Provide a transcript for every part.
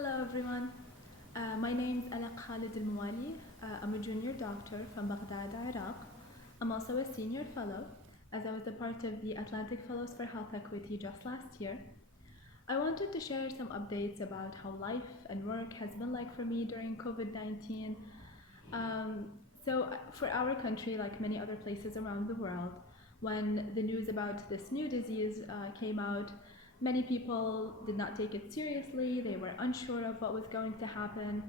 Hello everyone. My name is Alaq Al-Muwali. I'm a junior doctor from Baghdad, Iraq. I'm also a senior fellow, as I was a part of the Atlantic Fellows for Health Equity just last year. I wanted to share some updates about how life and work has been like for me during COVID-19. Um, for our country, like many other places around the world, when the news about this new disease came out, many people did not take it seriously. They were unsure of what was going to happen.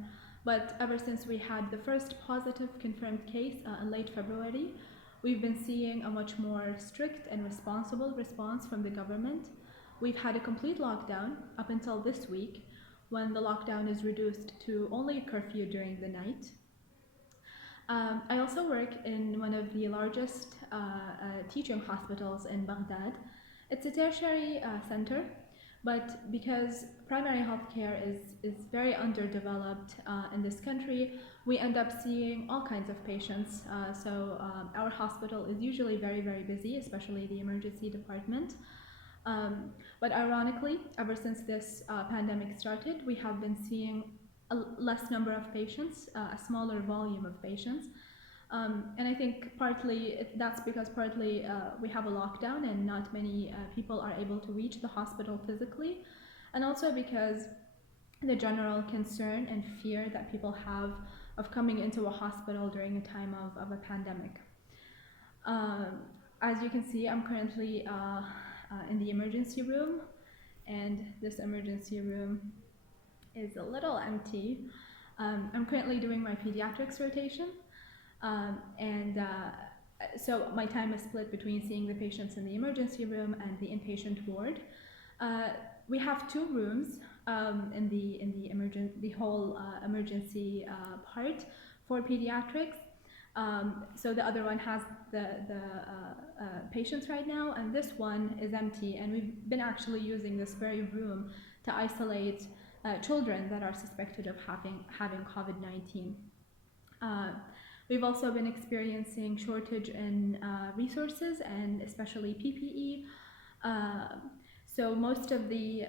But ever since we had the first positive confirmed case in late February, we've been seeing a much more strict and responsible response from the government. We've had a complete lockdown up until this week, when the lockdown is reduced to only a curfew during the night. I also work in one of the largest teaching hospitals in Baghdad. It's a tertiary center, but because primary healthcare is very underdeveloped in this country, we end up seeing all kinds of patients. Our hospital is usually very, very busy, especially the emergency department. But ironically, ever since this pandemic started, we have been seeing a less number of patients, a smaller volume of patients. And I think that's because partly we have a lockdown and not many people are able to reach the hospital physically, and also because the general concern and fear that people have of coming into a hospital during a time of a pandemic. As you can see, I'm currently in the emergency room, and this emergency room is a little empty. I'm currently doing my pediatrics rotation, so my time is split between seeing the patients in the emergency room and the inpatient ward. We have two rooms in the whole emergency part for pediatrics. So the other one has the patients right now, and this one is empty. And we've been actually using this very room to isolate children that are suspected of having COVID-19. We've also been experiencing shortage in resources and especially PPE. So most of the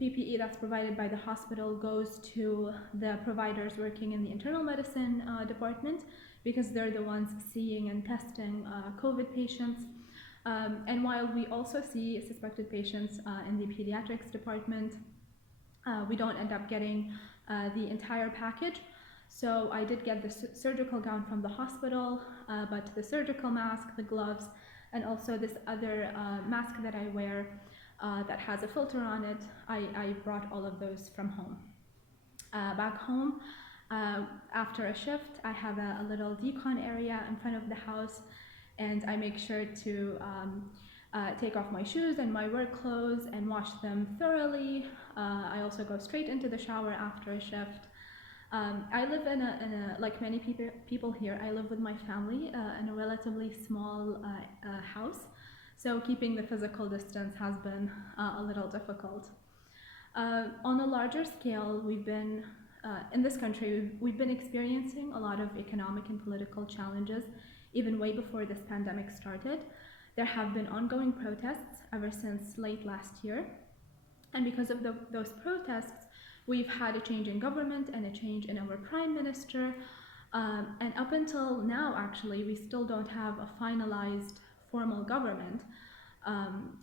PPE that's provided by the hospital goes to the providers working in the internal medicine department, because they're the ones seeing and testing COVID patients. And while we also see suspected patients in the pediatrics department, we don't end up getting the entire package. So I did get the surgical gown from the hospital, but the surgical mask, the gloves, and also this other mask that I wear that has a filter on it, I brought all of those from home. Back home, after a shift, I have a little decon area in front of the house, and I make sure to take off my shoes and my work clothes and wash them thoroughly. I also go straight into the shower after a shift. I live in a like many people here, I live with my family in a relatively small house, so keeping the physical distance has been a little difficult. On a larger scale, we've been in this country, we've been experiencing a lot of economic and political challenges even way before this pandemic started. There have been ongoing protests ever since late last year, and because of those protests, we've had a change in government and a change in our prime minister, and up until now, actually, we still don't have a finalized formal government.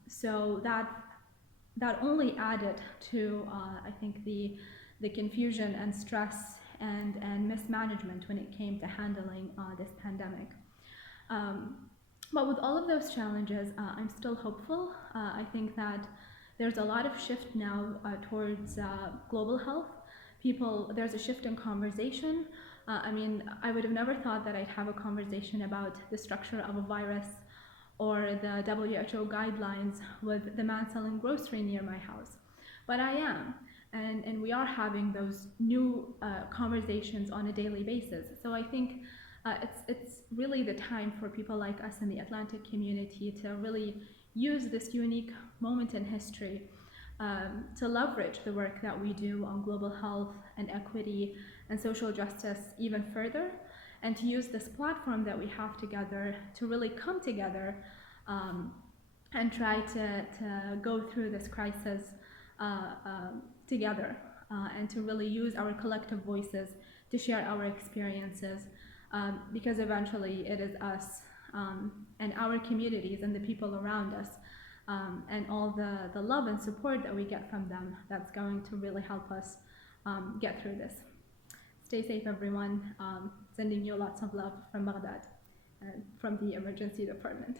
So that only added to, I think, the confusion and stress and mismanagement when it came to handling this pandemic. But with all of those challenges, I'm still hopeful. I think that there's a lot of shift now towards global health. There's a shift in conversation. I mean, I would have never thought that I'd have a conversation about the structure of a virus or the WHO guidelines with the man selling grocery near my house. But I am, and we are having those new conversations on a daily basis. So I think it's really the time for people like us in the Atlantic community to really use this unique moment in history to leverage the work that we do on global health and equity and social justice even further, and to use this platform that we have together to really come together and try to go through this crisis together. and to really use our collective voices to share our experiences, because eventually it is us and our communities and the people around us, and all the love and support that we get from them that's going to really help us get through this. Stay safe, everyone. Sending you lots of love from Baghdad and from the emergency department.